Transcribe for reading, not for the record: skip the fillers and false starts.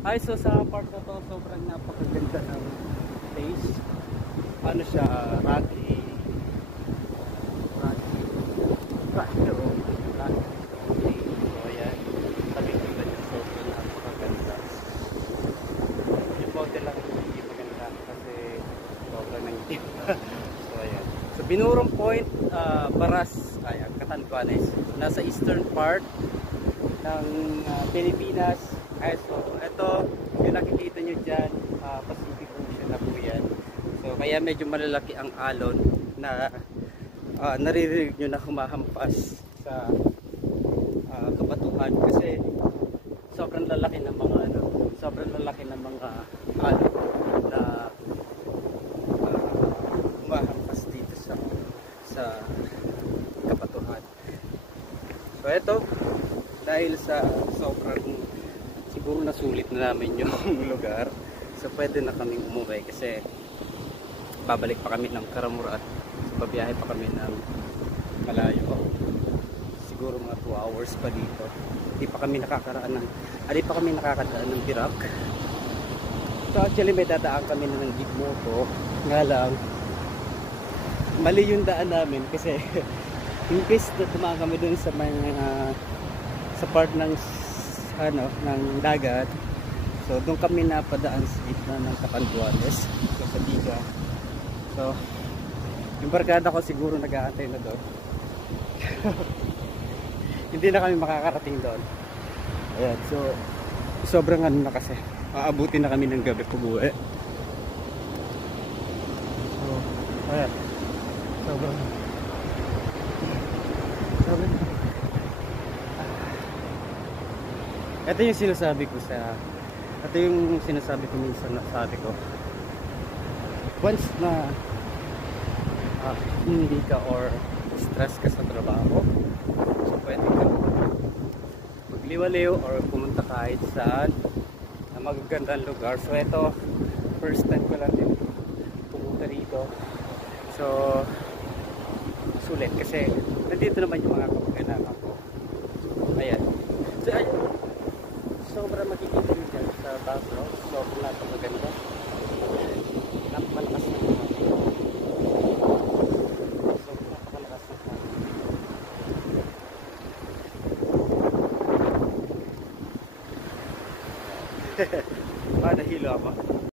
Ay, so sa part na to, sobrang napakaganda ng place. Ano siya, rocky, rocky, rocky road, rocky place. So, ayan, sabi ko ba niya, sobrang napakaganda. Yung mountain lang hindi maganda kasi sobrang nangitim. So, ayan. So, Binurong Point, Baras, ayan, Catanduanes. Nasa eastern part ng Pilipinas. Ay, so ito yung nakikita nyo dyan, Pacific Ocean na po yan. So kaya medyo malalaki ang alon na naririnig nyo na humahampas sa kabatuhan kasi sobrang lalaki ng mga sobrang lalaki ng mga alon na humahampas dito sa kabatuhan. So ito, dahil sa sobrang siguro nasulit na namin yung lugar, so pwede na kaming umuwi kasi babalik pa kami ng Karamura at babiyahe pa kami ng malayo, siguro mga 2 hours pa dito. Hindi pa kami nakakadaan ng Pirak. So actually may dadaan kami na ng Gigmoto, nga lang mali yung daan namin kasi in case na tumaan kami dun sa mga sa part ng ng dagat, so doon kami napadaan sa gitna ng Catanduanes, so sa Biga. So yung barkada ko siguro nag-aantay na doon. Hindi na kami makakarating doon. Ayan, so sobrang na kasi aabutin na kami ng gabi pag-uwi. So ayan, sobrang ito yung sinasabi ko minsan na sabi ko, once na hindi ka or stress ka sa trabaho, so pwede ka magliwaliw or pumunta kahit saan na magagandang lugar. So ito, first time ko lang din pumunta rito, so sulit kasi nandito naman yung mga kapag-anak ko. Ayan, so ayun, sobrang makikita nyo dyan sa background, sobrang napakaganda, napakalakas ng hangin, sobrang napakalakas ng hangin. Nahilo ako.